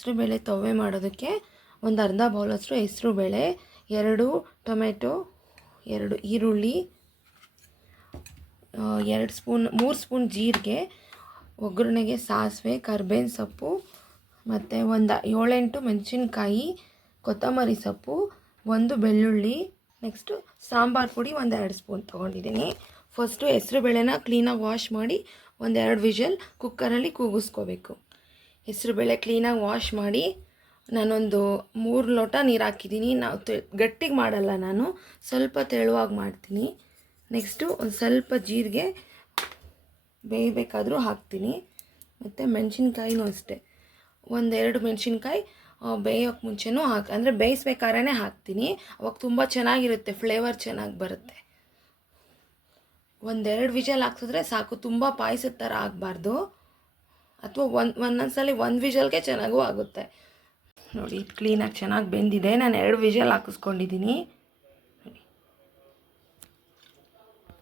ಹೆಸರುಬೇಳೆ ತವ್ವೆ ಮಾಡೋದಕ್ಕೆ ಒಂದು ಅರ್ಧ ಬೌಲಷ್ಟು ಹೆಸರುಬೇಳೆ, 2 ಟೊಮೆಟೊ, 2 ಈರುಳ್ಳಿ, 2 ಸ್ಪೂನ್ 3 ಸ್ಪೂನ್ ಜೀರಿಗೆ, ಒಗ್ಗರಣೆಗೆ ಸಾಸಿವೆ, ಕರ್ಬೇವಿನ ಸೊಪ್ಪು ಮತ್ತು ಒಂದು 7-8 ಮೆಣಸಿನ್ಕಾಯಿ, ಕೊತ್ತಂಬರಿ ಸೊಪ್ಪು, 1 ಬೆಳ್ಳುಳ್ಳಿ. ನೆಕ್ಸ್ಟು ಸಾಂಬಾರು ಪುಡಿ 1-2 ಸ್ಪೂನ್ ತೊಗೊಂಡಿದ್ದೀನಿ. ಫಸ್ಟು ಹೆಸರುಬೇಳೆನ ಕ್ಲೀನಾಗಿ ವಾಶ್ ಮಾಡಿ 1-2 ವಿಷಲ್ ಕುಕ್ಕರಲ್ಲಿ ಕೂಗಿಸ್ಕೋಬೇಕು. ಹೆಸರುಬೇಳೆ ಕ್ಲೀನಾಗಿ ವಾಶ್ ಮಾಡಿ ನಾನೊಂದು 3 ಲೋಟ ನೀರು ಹಾಕಿದ್ದೀನಿ. ಗಟ್ಟಿಗೆ ಮಾಡಲ್ಲ, ನಾನು ಸ್ವಲ್ಪ ತೆಳುವಾಗಿ ಮಾಡ್ತೀನಿ. ನೆಕ್ಸ್ಟು ಒಂದು ಸ್ವಲ್ಪ ಜೀರಿಗೆ ಬೇಯಬೇಕಾದ್ರೂ ಹಾಕ್ತೀನಿ. ಮತ್ತು ಮೆಣಸಿನ್ಕಾಯಿನೂ ಅಷ್ಟೇ, 1-2 ಮೆಣಸಿನ್ಕಾಯಿ ಬೇಯೋಕ್ಕೆ ಮುಂಚೆನೂ ಅಂದರೆ ಬೇಯಿಸ್ಬೇಕಾದ್ರೆ ಹಾಕ್ತೀನಿ. ಅವಾಗ ತುಂಬ ಚೆನ್ನಾಗಿರುತ್ತೆ, ಫ್ಲೇವರ್ ಚೆನ್ನಾಗಿ ಬರುತ್ತೆ. 1-2 ವಿಷಲ್ ಹಾಕಿಸಿದ್ರೆ ಸಾಕು, ತುಂಬ ಪಾಯಸದ ಥರ ಆಗಬಾರ್ದು. ಅಥವಾ ಒಂದೊಂದ್ಸಲಿ 1 ವಿಷಲ್ಗೆ ಚೆನ್ನಾಗೂ ಆಗುತ್ತೆ. ನೋಡಿ, ಕ್ಲೀನಾಗಿ ಚೆನ್ನಾಗಿ ಬೆಂದಿದೆ. ನಾನು 2 ವಿಷಲ್ ಹಾಕಿಸ್ಕೊಂಡಿದ್ದೀನಿ. ನೋಡಿ,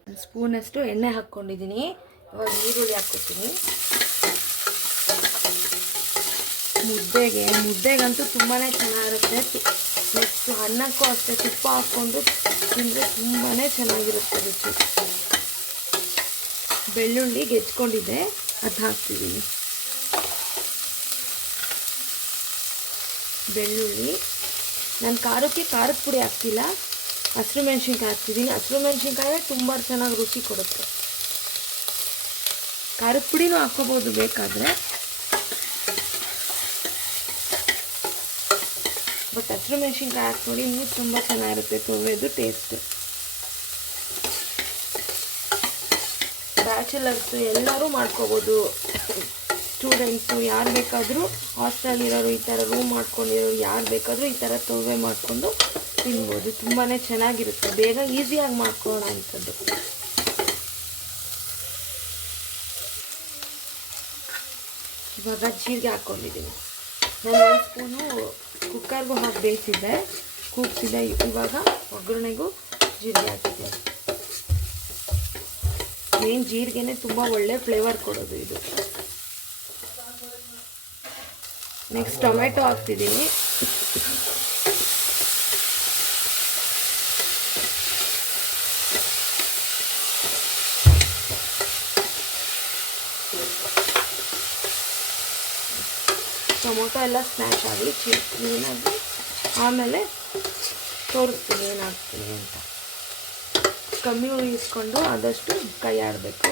1 ಸ್ಪೂನಷ್ಟು ಎಣ್ಣೆ ಹಾಕ್ಕೊಂಡಿದ್ದೀನಿ. ಇವಾಗ ಈರುಳ್ಳಿ ಹಾಕ್ಕೊತೀನಿ. ಮುದ್ದೆಗಂತೂ ತುಂಬಾ ಚೆನ್ನಾಗಿರುತ್ತೆ. ನೆಕ್ಸ್ಟು ಅನ್ನಕ್ಕೂ ಅಷ್ಟೇ ತುಪ್ಪ ಹಾಕ್ಕೊಂಡು ತಿಂದರೆ ತುಂಬಾ ಚೆನ್ನಾಗಿರುತ್ತೆ ರುಚಿ. ಬೆಳ್ಳುಳ್ಳಿ ಗೆಜ್ಕೊಂಡಿದ್ದೆ, ಅದು ಹಾಕ್ತಿದ್ದೀನಿ. ಬೆಳ್ಳುಳ್ಳಿ, ನಾನು ಖಾರದ ಪುಡಿ ಹಾಕ್ತಿಲ್ಲ, ಹಸಿರು ಮೆಣಸಿನ್ಕಾಯಿ ಹಾಕ್ತಿದ್ದೀನಿ. ಹಸಿರು ಮೆಣಸಿನ್ಕಾಯೇ ತುಂಬ ಚೆನ್ನಾಗಿ ರುಚಿ ಕೊಡುತ್ತೆ. ಖಾರದ ಪುಡಿನೂ ಹಾಕ್ಕೋಬೋದು ಬೇಕಾದರೆ, ಬಟ್ ಹಸಿರು ಮೆಣಸಿನ್ಕಾಯಿ ಹಾಕಿ ನೋಡಿ, ಇನ್ನೂ ತುಂಬ ಚೆನ್ನಾಗಿರುತ್ತೆ ತೊವ್ವೆದು ಟೇಸ್ಟು. ಬ್ಯಾಚುಲರ್ಸು ಎಲ್ಲರೂ ಮಾಡ್ಕೋಬೋದು, ಸ್ಟೂಡೆಂಟ್ಸು ಯಾರು ಬೇಕಾದರೂ, ಹಾಸ್ಟೆಲಿರೋರು, ಈ ಥರ ರೂಮ್ ಮಾಡ್ಕೊಂಡಿರೋರು ಯಾರು ಬೇಕಾದರೂ ಈ ಥರ ತೊವ್ವೆ ಮಾಡಿಕೊಂಡು ತಿನ್ಬೋದು. ತುಂಬಾ ಚೆನ್ನಾಗಿರುತ್ತೆ, ಬೇಗ ಈಸಿಯಾಗಿ ಮಾಡ್ಕೊಳ್ಳೋ ಅಂಥದ್ದು. ಇವಾಗ ಜೀರಿಗೆ ಹಾಕ್ಕೊಂಡಿದ್ದೀನಿ. ನಾನು 1 ಸ್ಪೂನು ಕುಕ್ಕರ್ಗೂ ಹಾಕಿ ಬೇಯಿಸಿದ್ದೆ, ಕೂಗಿಸಿದ್ದೆ. ಇವಾಗ ಒಗ್ಗರಣೆಗೂ ಜೀರಿಗೆ ಹಾಕಿದ್ದೆ. ಮೇನ್ ಜೀರಿಗೆನೇ ತುಂಬ ಒಳ್ಳೆ ಫ್ಲೇವರ್ ಕೊಡೋದು ಇದು. ನೆಕ್ಸ್ಟ್ ಟೊಮೆಟೊ ಹಾಕ್ತಿದ್ದೀನಿ. ಟೊಮೊಟೊ ಎಲ್ಲ ಸ್ಮ್ಯಾಶ್ ಆಗಿ ಕ್ಲೀನಾಗಿ ಆಮೇಲೆ ತೋರಿಸ್ತೀನಿ ಏನು ಹಾಕ್ತೀನಿ ಅಂತ. ಕಮ್ಮಿ ಉಳಿಸ್ಕೊಂಡು ಆದಷ್ಟು ಕೈ ಆಡಬೇಕು.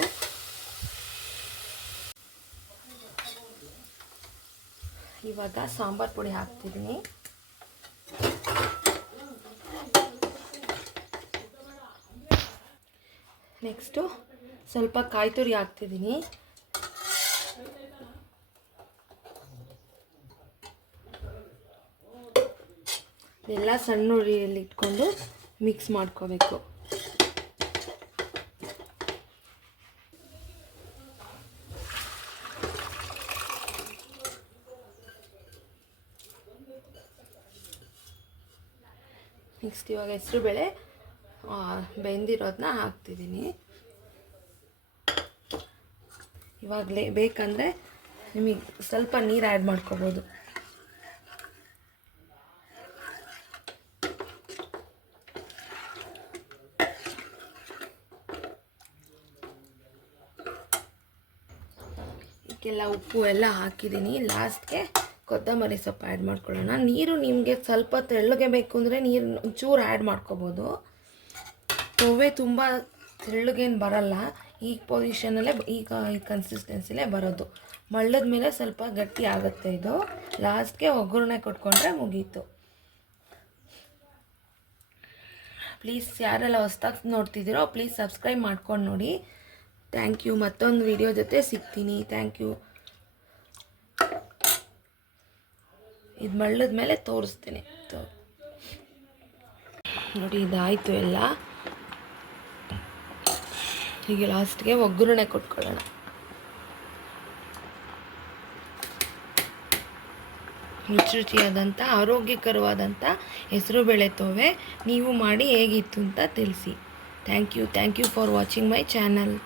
ಇವಾಗ ಸಾಂಬಾರು ಪುಡಿ ಹಾಕ್ತಿದ್ದೀನಿ. ನೆಕ್ಸ್ಟು ಸ್ವಲ್ಪ ಕಾಯಿ ತುರಿ ಹಾಕ್ತಿದ್ದೀನಿ. ಎಲ್ಲ ಸಣ್ಣ ಉರಿಯಲ್ಲಿ ಇಟ್ಕೊಂಡು ಮಿಕ್ಸ್ ಮಾಡ್ಕೋಬೇಕು. ನೆಕ್ಸ್ಟ್ ಇವಾಗ ಹೆಸರುಬೇಳೆ ಬೆಂದಿರೋದನ್ನ ಹಾಕ್ತಿದ್ದೀನಿ. ಇವಾಗಲೇ ಬೇಕಂದರೆ ನಿಮಗೆ ಸ್ವಲ್ಪ ನೀರು ಆ್ಯಡ್ ಮಾಡ್ಕೋಬೋದು. ಇದಕ್ಕೆಲ್ಲ ಉಪ್ಪು ಎಲ್ಲ ಹಾಕಿದ್ದೀನಿ. ಲಾಸ್ಟ್ಗೆ ಕೊತ್ತಂಬರಿ ಸೊಪ್ಪು ಆ್ಯಡ್ ಮಾಡ್ಕೊಳ್ಳೋಣ. ನೀರು ನಿಮಗೆ ಸ್ವಲ್ಪ ತೆಳ್ಳಗೆ ಬೇಕು ಅಂದರೆ ನೀರು ಒಂಚೂರು ಆ್ಯಡ್ ಮಾಡ್ಕೋಬೋದು. ತೊವ್ವೆ ತುಂಬ ತೆಳ್ಳಗೇನು ಬರಲ್ಲ, ಈ ಪೊಸಿಷನಲ್ಲೇ ಈಗ ಈ ಕನ್ಸಿಸ್ಟೆನ್ಸಿಲೇ ಬರೋದು. ಮಳ್ಳದ ಮೇಲೆ ಸ್ವಲ್ಪ ಗಟ್ಟಿ ಆಗುತ್ತೆ ಇದು. ಲಾಸ್ಟ್ಗೆ ಒಗ್ಗರಣೆ ಕೊಟ್ಕೊಂಡ್ರೆ ಮುಗೀತು. ಪ್ಲೀಸ್ ಯಾರೆಲ್ಲ ಹೊಸ್ದಾಗಿ ನೋಡ್ತಿದ್ದೀರೋ ಪ್ಲೀಸ್ ಸಬ್ಸ್ಕ್ರೈಬ್ ಮಾಡ್ಕೊಂಡು ನೋಡಿ. Thank you. ಮತ್ತೊಂದು ವಿಡಿಯೋ ಜೊತೆ ಸಿಗ್ತೀನಿ. Thank you. ಇದು ಮಳ್ಳದ ಮೇಲೆ ತೋರಿಸ್ತೀನಿ. ನೋಡಿ, ಇದಾಯಿತು ಎಲ್ಲ. ಹೀಗೆ ಲಾಸ್ಟ್ಗೆ ಒಗ್ಗರಣೆ ಕೊಟ್ಕೊಳ್ಳೋಣ. ರುಚಿಯಾದಂಥ ಆರೋಗ್ಯಕರವಾದಂಥ ಹೆಸರುಬೇಳೆ ತೊವ್ವೆ ನೀವು ಮಾಡಿ ಹೇಗಿತ್ತು ಅಂತ ತಿಳಿಸಿ. Thank you for watching my channel.